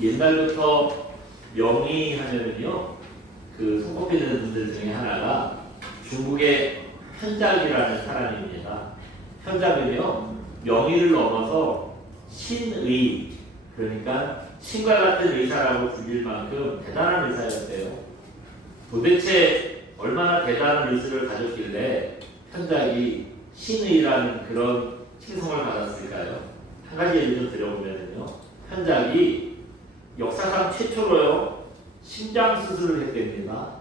옛날부터 명의 하면은요, 그 손꼽히는 분들 중에 하나가 중국의 현작이라는 사람입니다. 현작은요, 명의를 넘어서 신의, 그러니까 신과 같은 의사라고 불릴 만큼 대단한 의사였대요. 도대체 얼마나 대단한 의술을 가졌길래 현작이 신의라는 그런 칭송을 받았을까요? 한 가지 예를 좀 들어보면요, 현작이 역사상 최초로요 심장 수술을 했답니다.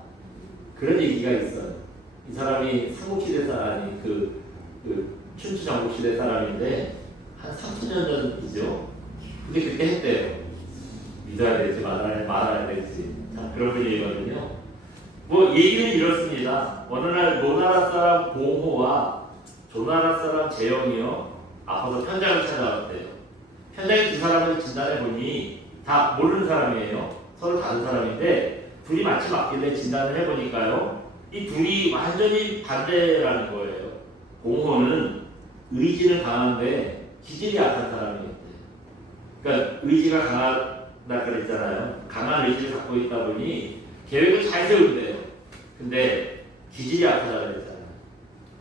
그런 얘기가 있어요. 이 사람이 삼국시대 사람이 그 춘추 전국시대 사람인데 한 3000년 전이죠. 근데 그렇게 했대요. 믿어야 될지 말아야 될지 참 그런 분이거든요. 뭐 얘기는 이렇습니다. 어느 날 노나라 사람 봉호와 조나라 사람 재영이요 아파서 편장을 찾아왔대요. 편장이 두 사람을 진단해 보니 다 모르는 사람이에요. 서로 다른 사람인데 둘이 마치 맞길래 진단을 해보니까요, 이 둘이 완전히 반대라는 거예요. 봉호는 의지는 강한데 기질이 약한 사람이었대요. 그러니까 의지가 강하다 그랬잖아요. 강한 의지를 갖고 있다 보니 계획을 잘 세운대요. 근데 기질이 약하다 그랬잖아요.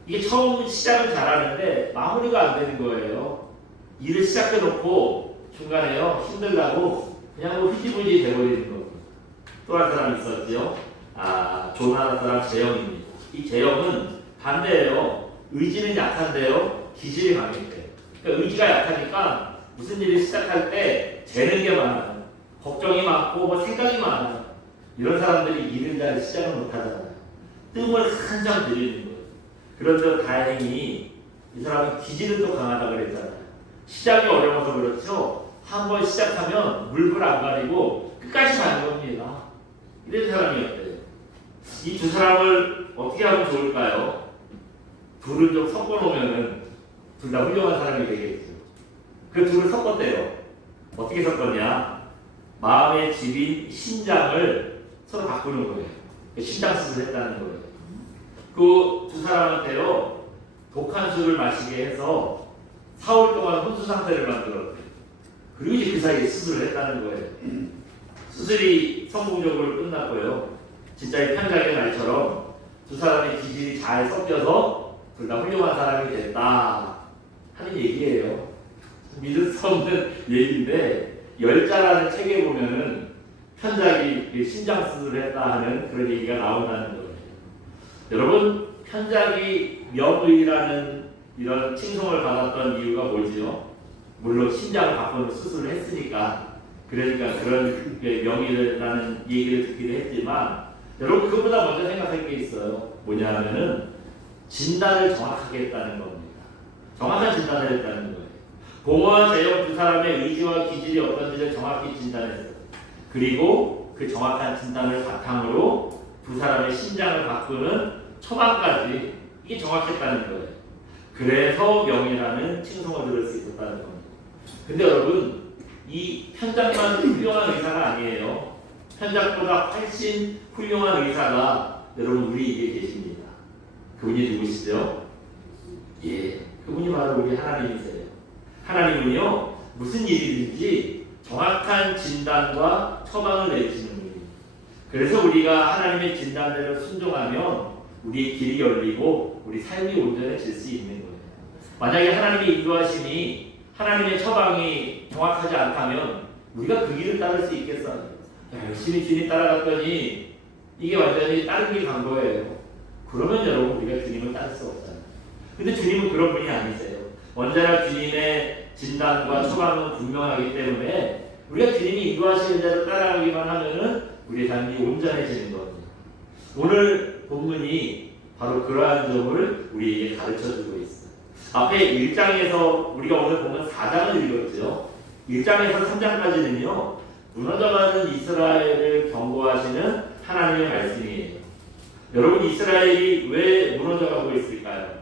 이게 처음 시작은 잘하는데 마무리가 안 되는 거예요. 일을 시작해놓고 중간에요 힘들다고 그냥 뭐 흐지부지 돼버리는 거고. 또 한 사람 있었지요. 조나라 사람 재영입니다. 이 재영은 반대예요. 의지는 약한데요 기질이 강했대요. 그러니까 의지가 약하니까 무슨 일을 시작할 때 재는 게 많아요. 걱정이 많고 뭐 생각이 많아요. 이런 사람들이 일을 잘 시작을 못하잖아요. 뜸을 한참 들이는 거예요. 그런데 다행히 이 사람은 기질은 또 강하다고 그랬잖아요. 시작이 어려워서 그렇죠. 한번 시작하면 물불 안 가리고 끝까지 가는 겁니다. 이런 사람이었대요. 이 두 사람을 어떻게 하면 좋을까요? 둘을 좀 섞어놓으면 둘 다 훌륭한 사람이 되겠죠. 그 둘을 섞었대요. 어떻게 섞었냐? 마음의 집인 신장을 서로 바꾸는 거예요. 신장 수술을 했다는 거예요. 그 두 사람한테요 독한 술을 마시게 해서 4월 동안 혼수 상태를 만들었대요. 그리고 이제 그 사이에 수술을 했다는 거예요. 수술이 성공적으로 끝났고요. 진짜 이 편작의 말처럼 두 사람의 기질이 잘 섞여서 둘 다 훌륭한 사람이 됐다 하는 얘기예요. 믿을 수 없는 얘기인데 열자라는 책에 보면은 편작이 신장 수술을 했다 하는 그런 얘기가 나온다는 거예요. 여러분, 편작이 명의라는 이런 칭송을 받았던 이유가 뭐지요? 물론 신장을 바꾸는 수술을 했으니까, 그러니까 그런 명의라는 얘기를 듣기도 했지만, 여러분 그것보다 먼저 생각할 게 있어요. 뭐냐 하면은 진단을 정확하게 했다는 겁니다. 정확한 진단을 했다는 거예요. 봉호와 재영 두 사람의 의지와 기질이 어떤지를 정확히 진단했어요. 그리고 그 정확한 진단을 바탕으로 두 사람의 신장을 바꾸는 처방까지 이게 정확했다는 거예요. 그래서 명의라는 칭송을 들을 수 있었다는 겁니다. 근데 여러분, 이 편작만 훌륭한 의사가 아니에요. 편작보다 훨씬 훌륭한 의사가 여러분 우리에게 계십니다. 그분이 누구시죠? 예, 그분이 바로 우리 하나님이세요. 하나님은요 무슨 일이든지 정확한 진단과 처방을 내리시는 분입니다. 그래서 우리가 하나님의 진단대로 순종하면 우리의 길이 열리고 우리 삶이 온전해질 수 있는 거예요. 만약에 하나님의 인도하심이 하나님의 처방이 정확하지 않다면 우리가 그 길을 따를 수 있겠어요? 열심히 주님 따라갔더니 이게 완전히 다른 길 간 거예요. 그러면 여러분 우리가 주님을 따를 수 없잖아요. 근데 주님은 그런 분이 아니세요. 언제나 주님의 진단과 처방은 분명하기 때문에 우리가 주님이 인도하시는 대로 따라가기만 하면은 우리의 삶이 온전해지는 겁니다. 오늘 본문이 바로 그러한 점을 우리에게 가르쳐주고 있어요. 앞에 1장에서 우리가 오늘 보면 4장을 읽었죠. 1장에서 3장까지는요 무너져가는 이스라엘을 경고하시는 하나님의 말씀이에요. 여러분, 이스라엘이 왜 무너져가고 있을까요?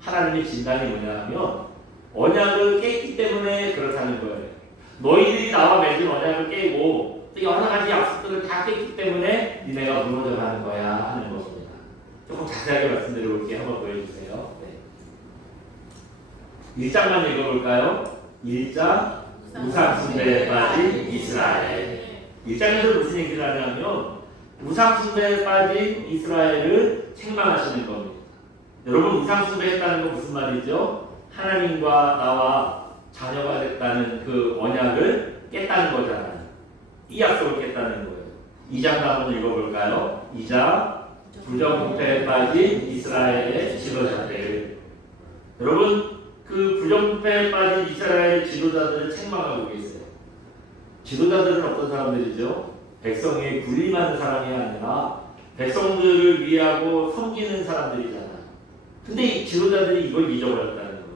하나님의 진단이 뭐냐 하면 언약을 깼기 때문에 그렇다는 거예요. 너희들이 나와 맺은 언약을 깨고 또 여러 가지 약속들을 다 깼기 때문에 니네가 무너져가는 거야 하는 것입니다. 조금 자세하게 말씀드려볼게요. 한번 보여주세요. 네. 1장만 읽어볼까요? 1장 우상 숭배에 빠진 이스라엘. 1장에서 무슨 얘기를 하냐면 우상 숭배에 빠진 이스라엘을 책망하시는 겁니다. 여러분, 우상 숭배했다는 건 무슨 말이죠? 하나님과 나와 자녀가 됐다는 그 언약을 깼다는 거잖아요. 이 약속을 깼다는 거예요. 2장 한번 읽어볼까요? 2장 부정부패에 빠진 이스라엘의 지도자들. 여러분, 그 부정부패에 빠진 이스라엘의 지도자들을 책망하고 계세요. 지도자들은 어떤 사람들이죠? 백성이 군림하는 사람이 아니라 백성들을 위하고 섬기는 사람들이잖아요. 근데 이 지도자들이 이걸 잊어버렸다는 거예요.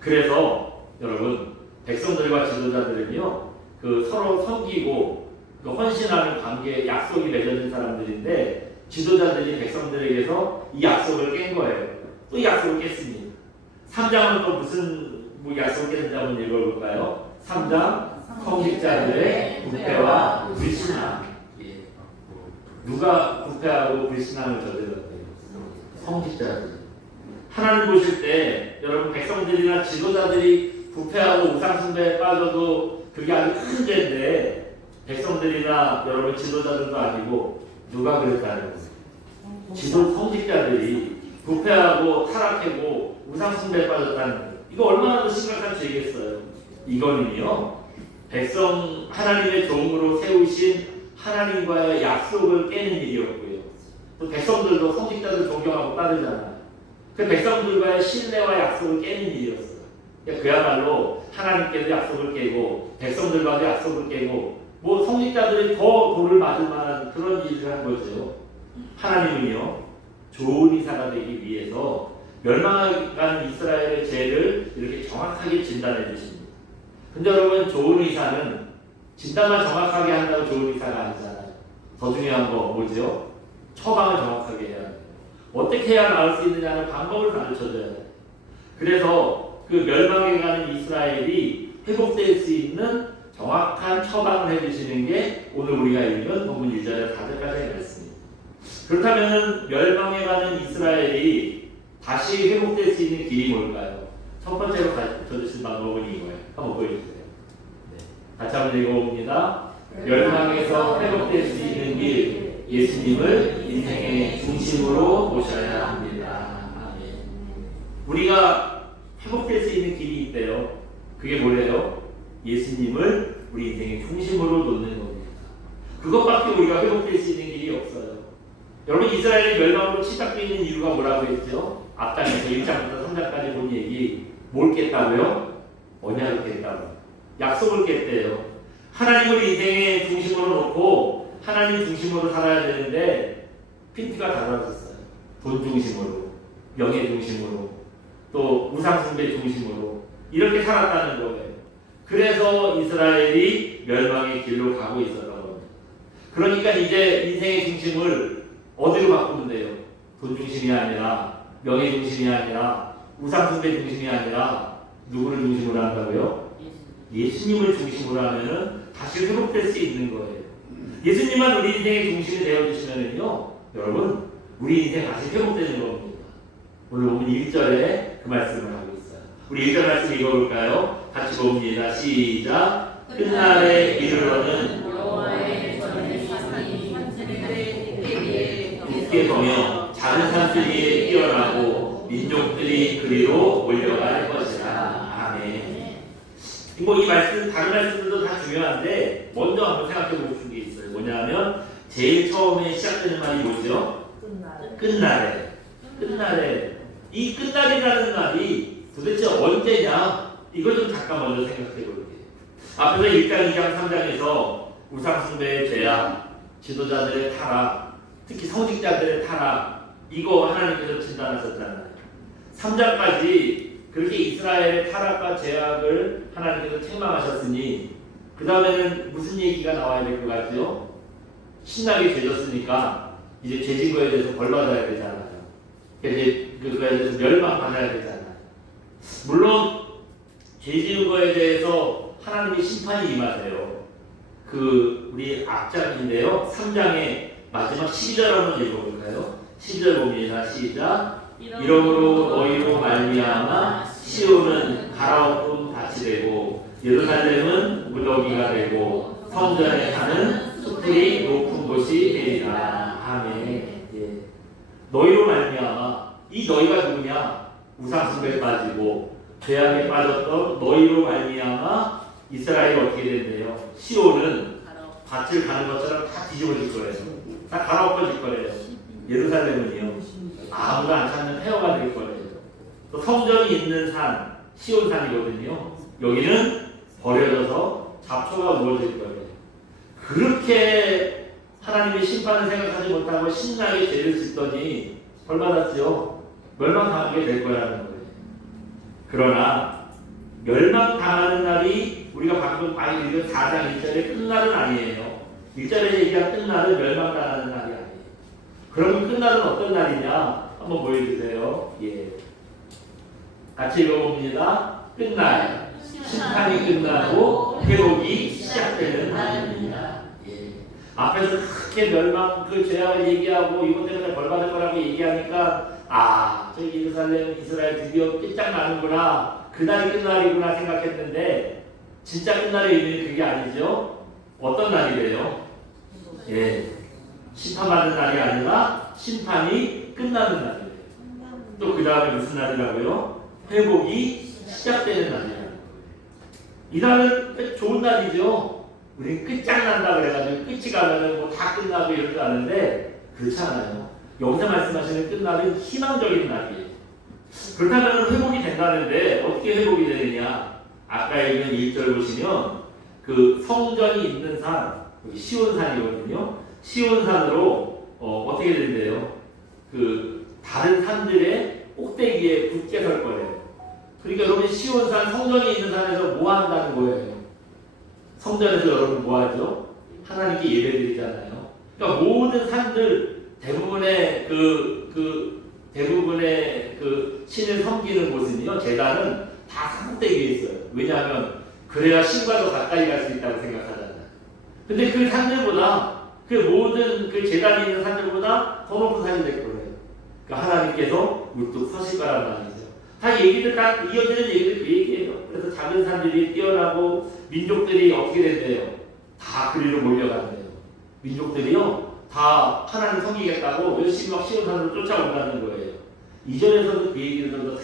그래서 여러분, 백성들과 지도자들은요, 그 서로 섬기고 그 헌신하는 관계에 약속이 맺어진 사람들인데 지도자들이 백성들에게서 이 약속을 깬 거예요. 또 이 약속을 깼습니다. 3장은 또 무슨 약속을 깼는지 한번 읽어볼까요? 3장 성직자들의 부패와 불신앙. 누가 부패하고 불신앙을 저질렀대요? 성직자들. 하나님 보실 때 여러분, 백성들이나 지도자들이 부패하고 우상숭배에 빠져도 그게 아주 큰 죄인데 백성들이나 여러분 지도자들도 아니고 누가 그랬다는 거예요? 성직자들이 부패하고 타락하고 우상숭배에 빠졌다는 거예요. 이거 얼마나 더 심각한 죄겠어요. 이거는요, 하나님의 종으로 세우신 하나님과의 약속을 깨는 일이었고요. 또 백성들도 성직자들 존경하고 따르잖아요. 그 백성들과의 신뢰와 약속을 깨는 일이었어요. 그야말로 하나님께도 약속을 깨고 백성들과도 약속을 깨고 뭐 성직자들이 더 돌을 맞을 만한 그런 일을 한 거죠. 하나님은요, 좋은 이사가 되기 위해서 멸망하는 이스라엘의 죄를 이렇게 정확하게 진단해 주십니다. 근데 여러분, 좋은 이사는 진단만 정확하게 한다고 좋은 이사가 아니잖아요. 더 중요한 거 뭐죠? 처방을 정확하게 해야 돼요. 어떻게 해야 나을 수 있느냐는 방법을 가르쳐줘야 돼요. 그래서 그 멸망에 가는 이스라엘이 회복될 수 있는 정확한 처방을 해주시는 게 오늘 우리가 읽은 본문 1절에서 4절까지의 말씀입니다. 그렇다면 멸망에 가는 이스라엘이 다시 회복될 수 있는 길이 뭘까요? 첫 번째로 가르쳐주신 방법은 이거예요. 한번 보여주세요. 같이 한번 읽어봅니다. 멸망에서 회복될 수 있는 길, 예수님을 인생의 중심으로 모셔야 합니다. 우리가 회복될 수 있는 길이 있대요. 그게 뭐래요? 예수님을 우리 인생의 중심으로 놓는 겁니다. 그것밖에 우리가 회복될 수 있는 길이 없어요. 여러분, 이스라엘이 멸망으로 치닫고 있는 이유가 뭐라고 했죠? 앞장에서 1장부터 3장까지 본 얘기, 뭘 깼다고요? 언약을 깼다고요. 약속을 깼대요. 하나님을 인생의 중심으로 놓고 하나님 중심으로 살아야 되는데 핀트가 달라졌어요. 돈 중심으로, 명예 중심으로, 또 우상숭배 중심으로 이렇게 살았다는 거예요. 그래서 이스라엘이 멸망의 길로 가고 있었던 겁니다. 그러니까 이제 인생의 중심을 어디로 바꾸면 돼요? 돈 중심이 아니라, 명예 중심이 아니라, 우상숭배 중심이 아니라 누구를 중심으로 한다고요? 예수님을 중심으로 하면은 다시 회복될 수 있는 거예요. 예수님만 우리 인생의 중심이 되어주시면은요, 여러분, 우리 인생 다시 회복되는 겁니다. 오늘 보면 1절에 그 말씀을 하고 있어요. 우리 1절 말씀 읽어볼까요? 같이 봅니다. 시작. 끝날에 이르러는 굳게 서며 작은 산들이 뛰어나고 민족들이 그리로 몰려갈 것이라. 아멘. 뭐 이 말씀, 다른 말씀들도 다 중요한데 먼저 한번 생각해 보고 게 있어요. 뭐냐면 제일 처음에 시작되는 말이 뭐죠? 끝날에. 끝날에. 이 끝날이라는 날이 도대체 언제냐? 이걸 좀 잠깐 먼저 생각해 볼게요. 앞에서 1장, 2장, 3장에서 우상숭배의 죄악, 지도자들의 타락, 특히 성직자들의 타락, 이거 하나님께서 진단하셨잖아요. 3장까지 그렇게 이스라엘의 타락과 죄악을 하나님께서 책망하셨으니 그 다음에는 무슨 얘기가 나와야 될 것 같죠? 신나게 죄졌으니까 이제 죄진 거에 대해서 벌받아야 되잖아요. 이제 그거에 대해서 멸망받아야 되잖아요. 물론 죄지은 거에 대해서 하나님의 심판이 임하세요. 그 우리 앞장인데요. 3장의 마지막 12절 한번 읽어볼까요? 12절 봅니다. 시작. 이러므로 너희로 말미암아 시온은 갈아엎은 밭이 되고 예루살렘은 무더기가 되고 성전에 사는 숲이 높은 곳이 되리라. 아멘. 예. 너희로 말미암아, 이 너희가 누구냐? 우상숭배에 빠지고 죄악에 빠졌던 너희로 말미암아 이스라엘이 어떻게 된대요? 시온은 밭을 가는 것처럼 다 뒤집어질 거예요. 다 갈아엎어질 거예요. 예루살렘은요, 아무도 안 찾는 폐허가 될 거예요. 또 성전이 있는 산, 시온산이거든요. 여기는 버려져서 잡초가 우거질 거예요. 그렇게 하나님의 심판을 생각하지 못하고 신나게 죄를 짓더니 벌 받았죠. 멸망당하게 될 거라는 거예요. 그러나 멸망당하는 날이 우리가 방금 많이 읽은 4장 1절의 끝날은 아니에요. 1절에 얘기한 끝날은 멸망당하는 날이 아니에요. 그러면 끝날은 어떤 날이냐? 한번 보여주세요. 예. 같이 읽어봅니다. 끝날, 심판이 끝나고 회복이 시작되는 날입니다. 예. 앞에서 크게 멸망, 그 죄악을 얘기하고 이것 때문에 벌 받을 거라고 얘기하니까 저기 예루살렘, 이스라엘 드디어 끝장나는구나, 그날이 끝날이구나 생각했는데 진짜 끝날의 의미는 그게 아니죠. 어떤 날이래요? 예. 심판받는 날이 아니라 심판이 끝나는 날이에요. 또 그 다음에 무슨 날이라고요? 회복이 시작되는 날이에요. 이 날은 좋은 날이죠. 우리 끝장난다 그래가지고 끝이 가면은 뭐 다 끝나고 이럴 줄 아는데 그렇지 않아요. 여기서 말씀하시는 끝날은 희망적인 날이에요. 그렇다면 회복이 된다는데 어떻게 회복이 되느냐? 아까 읽은 1절 보시면 그 성전이 있는 산, 여기 시온산이거든요. 시온산으로 어떻게 된대요? 그 다른 산들의 꼭대기에 굳게 설 거예요. 그러니까 여러분 시온산, 성전이 있는 산에서 뭐 한다는 거예요? 성전에서 여러분 뭐 하죠? 하나님께 예배드리잖아요. 그러니까 모든 산들 대부분의 대부분의 그 신을 섬기는 곳은요, 제단은 다 산 꼭대기에 있어요. 왜냐하면 그래야 신과 더 가까이 갈 수 있다고 생각하잖아요. 근데 그 산들보다, 그 모든 그 제단이 있는 산들보다 더 높은 산이 될 거예요. 그러니까 하나님께서 우뚝 서실 거란 말이죠. 다 얘기들, 다 이어지는 얘기들 그 얘기예요. 그래서 작은 산들이 뛰어나고 민족들이 어떻게 된대요? 다 그리로 몰려간대요. 민족들이요, 다 하나님 섬기겠다고 열심히 막 시온산으로 쫓아온다는 거예요. 이전에서도 그 얘기를 좀 더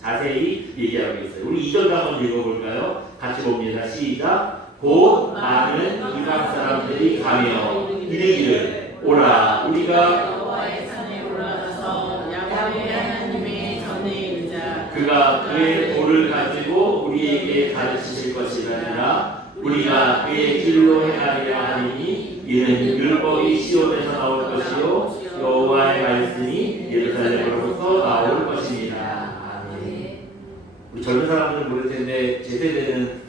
자세히 얘기하고 있어요. 우리 2절 한번 읽어볼까요? 같이 봅니다. 시작. 곧 많은 이방 사람들이 가며 이르기를 오라 우리가 여호와의 산에 올라가서 야곱의 하나님의 전에 이르자. 그가 그의 돌을 가지고 우리에게 가르치실 것이라니라. 우리가 그의 길로 행하리라 하리니 이는 율법이 시온에서 나올 것이요 여호와의 말씀이 예루살렘으로부터 나올 것입니다. 아멘. 우리 젊은 사람들은 모를 텐데 제 세대는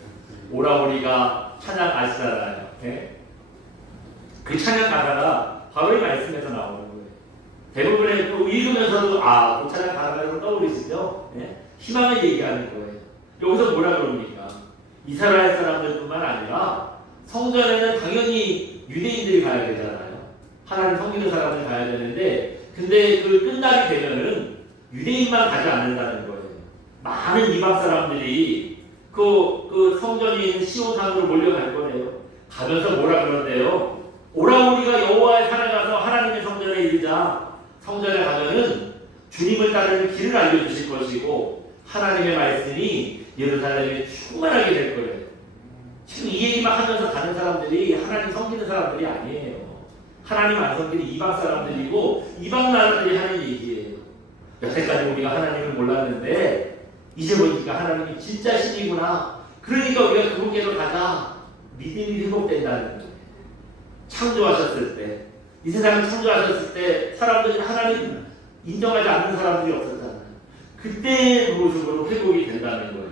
오라 우리가 찬양 아시잖아요. 네? 그 찬양 가사가 바로 이 말씀에서 나오는 거예요. 대부분의 또 읽으면서도 그 찬양 가사가 떠오르시죠? 네? 희망을 얘기하는 거예요. 여기서 뭐라 그럽니까? 이스라엘 사람들뿐만 아니라 성전에는 당연히 유대인들이 가야 되잖아요. 하나님 섬기는 사람들이 가야 되는데, 근데 그 끝날이 되면은 유대인만 가지 않는다는 거예요. 많은 이방 사람들이 그 성전이 있는 시온산으로 몰려갈 거예요. 가면서 뭐라 그러는데요? 오라 우리가 여호와의 산에 가서 하나님의 성전에 이르자. 성전에 가면은 주님을 따르는 길을 알려주실 것이고 하나님의 말씀이 예루살렘에 충만하게 될 거예요. 지금 이 얘기만 하면서 가는 사람들이 하나님 섬기는 사람들이 아니에요. 하나님 안 섬기는 이방 사람들이고 이방 나라들이 하는 얘기예요. 여태까지 우리가 하나님을 몰랐는데 이제 보니까 하나님이 진짜 신이구나. 그러니까 우리가 그분께로 가자. 믿음이 회복된다는 거예요. 창조하셨을 때, 이 세상을 창조하셨을 때 사람들이 하나님 인정하지 않는 사람들이 없었잖아요. 그때의 모습으로 회복이 된다는 거예요.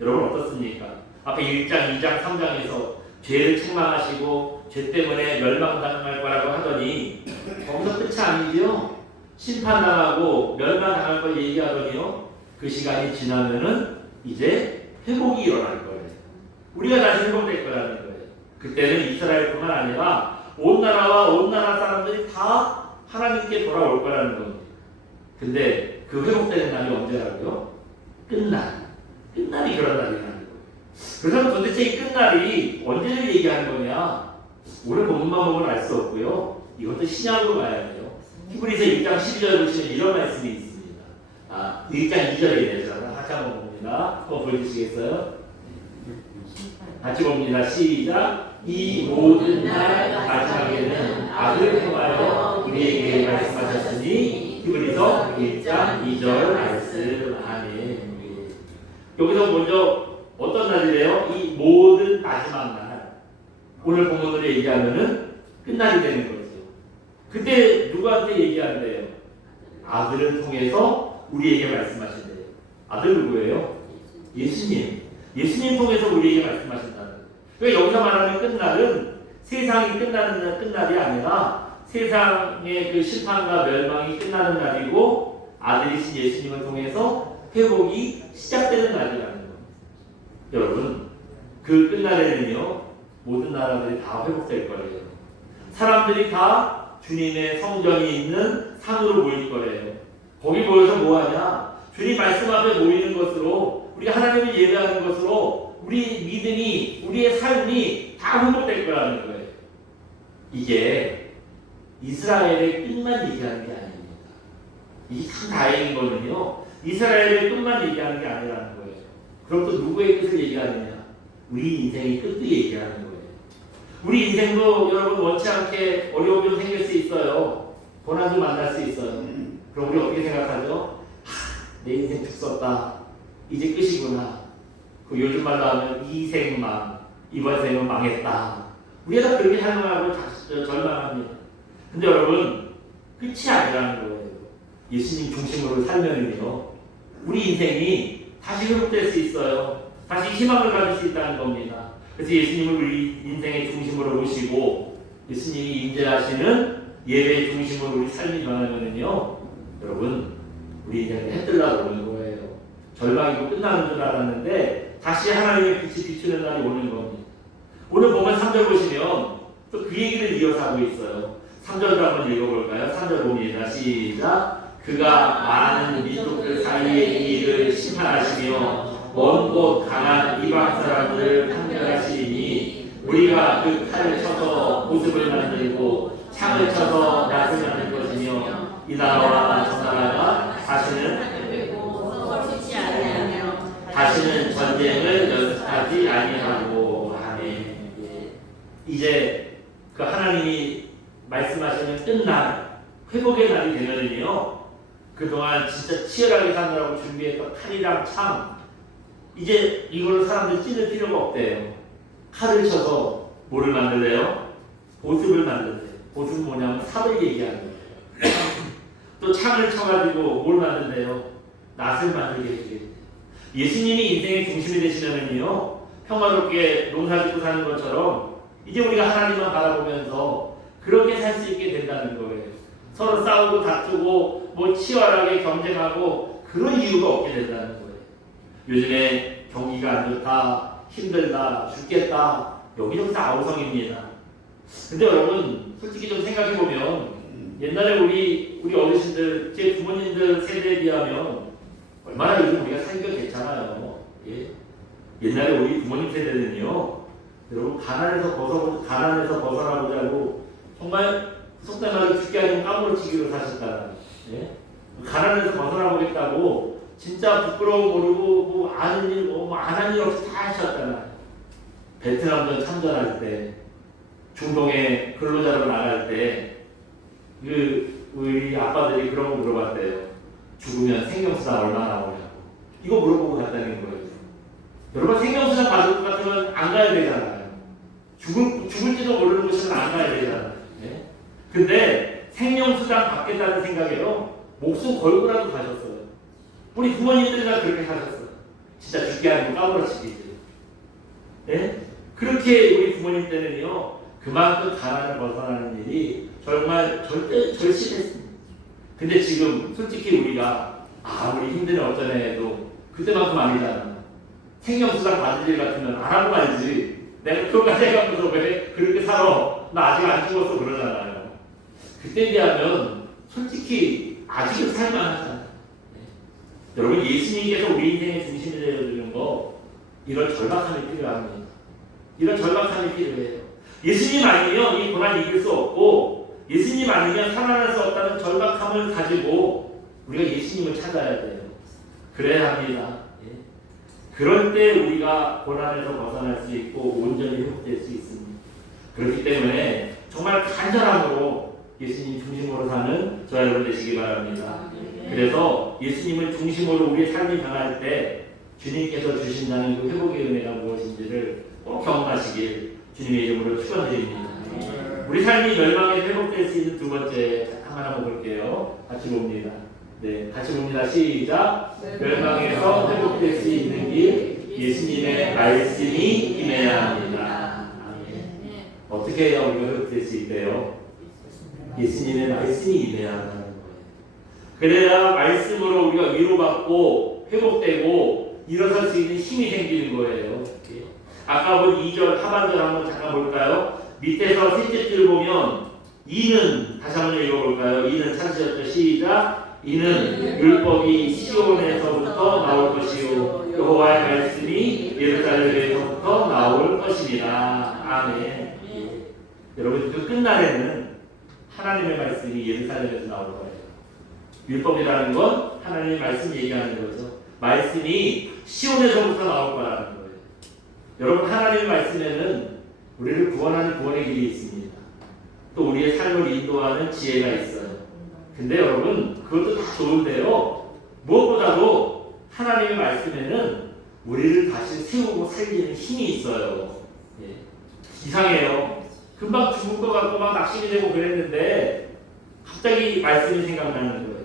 여러분 어떻습니까? 앞에 1장, 2장, 3장에서 죄를 책망하시고 죄 때문에 멸망당할 거라고 하더니 거기서 끝이 아니죠. 심판당하고 멸망당할 걸 얘기하더니요, 그 시간이 지나면은 이제 회복이 일어날 거예요. 우리가 다시 회복될 거라는 거예요. 그때는 이스라엘뿐만 아니라 온 나라와 온 나라 사람들이 다 하나님께 돌아올 거라는 겁니다. 근데 그 회복되는 날이 언제라고요? 끝날이 그런 날이라는 거예요. 그래서 도대체 이 끝날이 언제를 얘기하는 거냐? 오늘 본문만 보면 알 수 없고요. 이것도 신약으로 가야 돼요. 히브리서 1장 12절 보시면 이런 말씀이 있습니다. 1장 2절에 대해서 같이 한번 봅니다. 한번 보여주시겠어요? 같이 봅니다. 시작. 이 모든 날 마지막에는 아들을 통하여 우리에게 말씀하셨으니 히브리서 1장 2절 말씀. 아멘. 여기서 먼저 어떤 날이래요? 이 모든 마지막 날. 오늘 본문으로 얘기하면은 끝날이 되는 거죠. 그때 누구한테 얘기한대요? 아들을 통해서 우리에게 말씀하신대요. 아들 누구예요? 예수님. 예수님 통해서 우리에게 말씀하신다는 거예요. 그러니까 여기서 말하는 끝날은 세상이 끝나는 끝날이 아니라 세상의 그 심판과 멸망이 끝나는 날이고 아들이신 예수님을 통해서 회복이 시작되는 날이라는 겁니다. 여러분, 그 끝날에는요, 모든 나라들이 다 회복될 거예요. 사람들이 다 주님의 성전이 있는 산으로 모일 거예요. 거기 모여서 뭐하냐? 주님 말씀 앞에 모이는 것으로, 우리가 하나님을 예배하는 것으로 우리 믿음이, 우리의 삶이 다 회복될 거라는 거예요. 이게 이스라엘의 끝만 얘기하는 게 아닙니다. 이게 참 다행인 거는요, 이스라엘의 끝만 얘기하는 게 아니라는 거예요. 그럼 또 누구의 끝을 얘기하느냐? 우리 인생의 끝도 얘기하는 거예요. 우리 인생도 여러분 원치 않게 어려움이 좀 생길 수 있어요. 고난도 만날 수 있어요. 그럼 우리 어떻게 생각하죠? 내 인생 죽었다. 이제 끝이구나. 그 요즘 말로 하면 이 생만, 이번 생은 망했다. 우리가 그렇게 설명하고 절망합니다. 근데 여러분, 끝이 아니라는 거예요. 예수님 중심으로 살면은요, 우리 인생이 다시 회복될 수 있어요. 다시 희망을 가질 수 있다는 겁니다. 그래서 예수님을 우리 인생의 중심으로 모시고 예수님이 임재하시는 예배의 중심으로 우리 삶이 변하면은요, 여러분, 우리 인생에 해뜰라고 오는 거예요. 절망이고 끝나는 줄 알았는데 다시 하나님의 빛이 비추는 날이 오는 겁니다. 오늘 보면 3절 보시면 또 그 얘기를 이어서 하고 있어요. 3절도 한번 읽어볼까요? 3절 봅니다. 시작. 그가 많은 민족들 사이의 일을 심판하시며 먼 곳 강한 이방 사람들을 판결하시니 우리가 그 칼을 쳐서 보습을 만들고 창을 쳐서 낫을 만들 것이며 이 나라와 저 나라가 다시는 전쟁을 연습하지 아니하고. 아멘. 이제 그 하나님이 말씀하시는 끝날 회복의 날이 되면은요, 그동안 진짜 치열하게 사느라고 준비했던 칼이랑 창, 이제 이걸로 사람들 찌를 필요가 없대요. 칼을 쳐서 뭐를 만들래요? 보습을 만든대요. 보습은 뭐냐면 삽을 얘기하는 거예요. 또 창을 쳐가지고 뭘 만든대요? 낫을 만들게 해주겠대요. 예수님이 인생의 중심이 되시면은요, 평화롭게 농사짓고 사는 것처럼 이제 우리가 하나님만 바라보면서 그렇게 살 수 있게 된다는 거예요. 서로 싸우고 다투고 뭐 치열하게 경쟁하고 그런 이유가 없게 된다는 거예요. 요즘에 경기가 안 좋다, 힘들다, 죽겠다, 여기저기서 아우성입니다. 근데 여러분, 솔직히 좀 생각해보면 옛날에 우리 어르신들, 제 부모님들 세대에 비하면 얼마나 요즘 우리가 살기가 괜찮아요. 예? 옛날에 우리 부모님 세대는요, 여러분 가난에서 벗어나보자고 정말 속된 말로 죽게 아니면 까무러치기로 사셨다. 예? 가난에서 벗어나보겠다고 진짜 부끄러움 모르고 뭐 아는 일, 뭐 안 하는 일 없이 다 하셨잖아요. 베트남전 참전할 때, 중동에 근로자로 나갈 때, 우리 아빠들이 그런 거 물어봤대요. 죽으면 생명수당 얼마 나오냐고. 이거 물어보고 갔다는 거예요. 여러분, 생명수당 받을 것 같으면 안 가야 되잖아요. 죽을지도 모르는 곳이면 안 가야 되잖아요. 네? 근데 생명수당 받겠다는 생각에요, 목숨 걸고라도 가셨어요. 우리 부모님들이나 그렇게 하셨어요. 진짜 죽게 아니고 까무러치기지. 네? 그렇게 우리 부모님 때는요, 그만큼 가난을 벗어나는 일이 정말 절실했습니다. 근데 지금 솔직히 우리가 아무리 힘든 어쩌네 해도 그때만큼 아니잖아. 생명수당 받을 일 같으면 안 하고 말지. 내가 그것까지 해가면서 왜 그렇게 살아? 나 아직 안 죽었어 그러잖아요. 그때에 비하면 솔직히 아직은 살만하잖아요. 네. 여러분, 예수님께서 우리 인생의 중심이 되어주는 거 이런 절박함이 필요합니다. 이런 절박함이 필요해요. 예수님 아니면 이 고난을 이길 수 없고 예수님 아니면 살아날 수 없다는 절박함을 가지고 우리가 예수님을 찾아야 돼요. 그래야 합니다. 예. 그럴 때 우리가 고난에서 벗어날 수 있고 온전히 회복될 수 있습니다. 그렇기 때문에 정말 간절함으로 예수님 중심으로 사는 저와 여러분 되시기 바랍니다. 그래서 예수님을 중심으로 우리의 삶이 변할 때 주님께서 주신다는 그 회복의 은혜가 무엇인지를 꼭 경험하시길 주님의 이름으로 축원드립니다. 우리 삶이 멸망에 회복될 수 있는 두 번째 한번 볼게요. 같이 봅니다. 네, 같이 봅니다. 시작. 멸망에서 회복될 수 있는 길 예수님의 말씀이 임해야 합니다. 아멘. 어떻게 해야 우리가 회복될 수 있대요? 예수님의 말씀이 임해야 한다는 거예요. 그래야 말씀으로 우리가 위로받고 회복되고 일어설 수 있는 힘이 생기는 거예요. 아까 본 2절 하반절 한번 잠깐 볼까요? 밑에서 셋째 줄 보면 이는 다시 한번 읽어볼까요? 이는 찾으셨죠? 시작. 이는 율법이 시온에서부터 나올 것이요 여호와의 말씀이 예루살렘에서부터 나올 것입니다. 아멘. 여러분 그 끝날에는 하나님의 말씀이 예루살렘에서 나올 거예요. 율법이라는 건 하나님의 말씀 얘기하는 거죠. 말씀이 시온에서부터 나올 거라는 거예요. 여러분 하나님의 말씀에는 우리를 구원하는 구원의 길이 있습니다. 또 우리의 삶을 인도하는 지혜가 있어요. 근데 여러분 그것도 다 좋은데요. 무엇보다도 하나님의 말씀에는 우리를 다시 세우고 살리는 힘이 있어요. 예. 이상해요. 금방 죽을 것 같고 막 낙심이 되고 그랬는데 갑자기 말씀이 생각나는 거예요.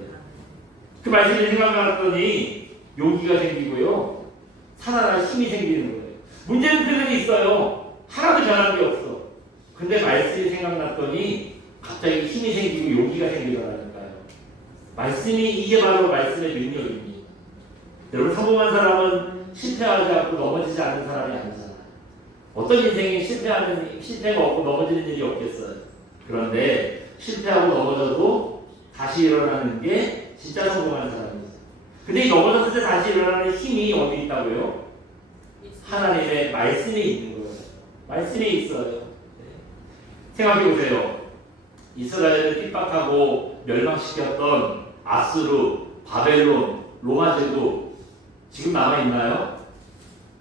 그 말씀이 생각났더니 용기가 생기고요. 살아날 힘이 생기는 거예요. 문제는 그대로 있어요. 하나도 변한 게 없어. 근데 말씀이 생각났더니 갑자기 힘이 생기고 용기가 생기더라니까요. 말씀이 이게 바로 말씀의 능력입니다. 여러분 성공한 사람은 실패하지 않고 넘어지지 않는 사람이 아니잖아요. 어떤 인생이 실패가 없고 넘어지는 일이 없겠어요. 그런데 실패하고 넘어져도 다시 일어나는 게 진짜 성공한 사람이죠. 근데 이 넘어졌을 때 다시 일어나는 힘이 어디 있다고요? 하나님의 말씀이 있는 거예요. 말씀이 있어요. 네. 생각해 보세요. 이스라엘을 핍박하고 멸망시켰던 아수르, 바벨론, 로마 제국 지금 남아 있나요?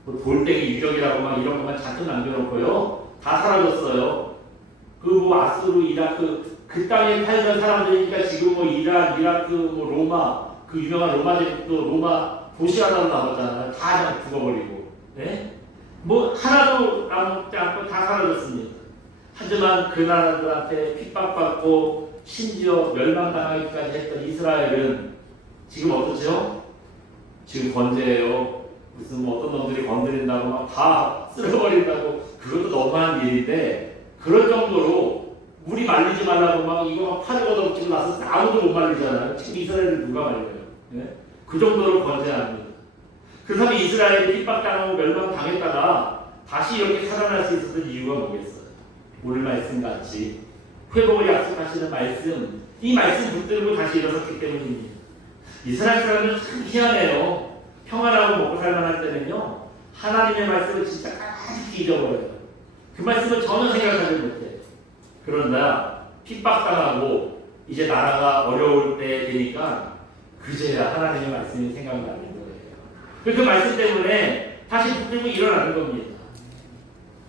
뭐 돌덩이 유적이라고 막 이런 것만 잔뜩 남겨놓고요. 다 사라졌어요. 그 뭐 아수르, 이라크 그 땅에 살던 사람들이니까 지금 뭐 이란, 이라크, 뭐 로마 그 유명한 로마 제국도 로마 도시 하나로 남았잖아요. 다 그냥 죽어버리고. 네? 뭐 하나도 남지 않고 다 사라졌습니다. 하지만 그 나라들한테 핍박받고 심지어 멸망당하기까지 했던 이스라엘은 지금 어떻죠? 지금 건재해요. 무슨 뭐 어떤 놈들이 건드린다고 막 다 쓸어버린다고 그것도 너무한 일인데 그럴 정도로 물이 말리지 말라고 막 이거 막 팔을 걷어붙이고 나서 아무도 못 말리잖아요. 지금 이스라엘을 누가 말려요? 네? 그 정도로 건재합니다. 그 사람이 이스라엘이 핍박당하고 멸망당했다가 다시 이렇게 살아날 수 있었던 이유가 뭐겠어요? 오늘 말씀같이 회복을 약속하시는 말씀, 이 말씀 붙들고 다시 일어섰기 때문입니다. 이스라엘 사람들은 참 희한해요. 평안하고 먹고 살만할 때는요 하나님의 말씀을 진짜 까맣게 잊어버려요. 그 말씀을 전혀 생각하지 못해요. 그런다 핍박당하고 이제 나라가 어려울 때 되니까 그제야 하나님의 말씀이 생각나는 거예요. 그 말씀 때문에 다시 붙들고 일어나는 겁니다.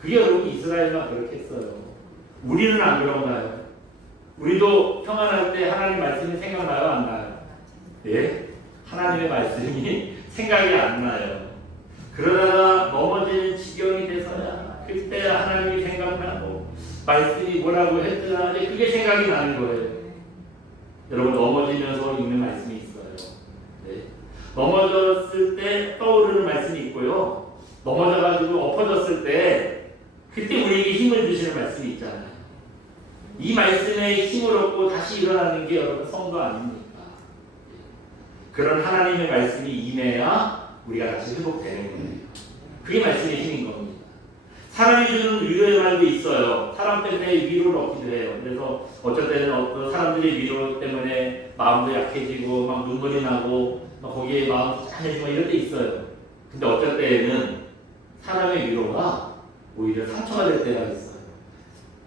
그게 여러분 이스라엘만 그렇게 했어요. 우리는 안 그런가요? 우리도 평안할 때 하나님 말씀이 생각나요? 안 나요? 예? 하나님의 말씀이 생각이 안 나요. 그러다가 넘어지는 지경이 돼서야 그때 하나님이 생각나고 말씀이 뭐라고 했더라 그게 생각이 나는 거예요. 여러분 넘어지면서 읽는 말씀이 있어요. 네. 넘어졌을 때 떠오르는 말씀이 있고요. 넘어져가지고 엎어졌을 때 그때 우리에게 힘을 주시는 말씀이 있잖아요. 이 말씀에 힘을 얻고 다시 일어나는 게 여러분 성도 아닙니까? 그런 하나님의 말씀이 임해야 우리가 다시 회복되는 거예요. 그게 말씀의 힘인 겁니다. 사람이 주는 위로의 말도 있어요. 사람 때문에 위로를 얻기도 해요. 그래서 어쩔 때는 어떤 사람들의 위로 때문에 마음도 약해지고 막 눈물이 나고 막 거기에 마음도 짠해지고 이럴 때 있어요. 근데 어쩔 때에는 사람의 위로가 오히려 상처가 될 때가 있어요.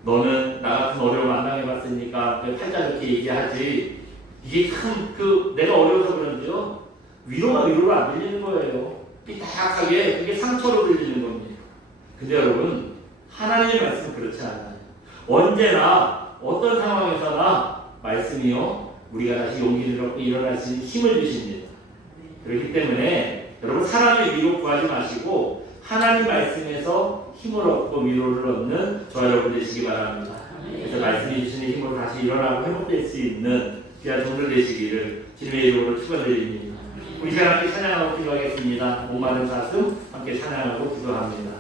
너는 나 같은 어려움 안 당해봤으니까 팔자 좋게 얘기하지. 이게 참 내가 어려워서 그런지요. 위로가 위로로 안 들리는 거예요. 삐딱하게 그게 상처로 들리는 겁니다. 근데 여러분, 하나님의 말씀은 그렇지 않아요. 언제나 어떤 상황에서나 말씀이요, 우리가 다시 용기를 얻고 일어날 수 있는 힘을 주십니다. 그렇기 때문에 여러분, 사람의 위로 구하지 마시고 하나님 말씀에서 힘을 얻고 위로를 얻는 저와 여러분 되시기 바랍니다. 그래서 말씀해 주시는 힘으로 다시 일어나고 회복될 수 있는 귀한 종들 되시기를 주님의 이름으로 축원드립니다. 우리 시간 함께 찬양하고 기도하겠습니다. 목마른 가슴 함께 찬양하고 기도합니다.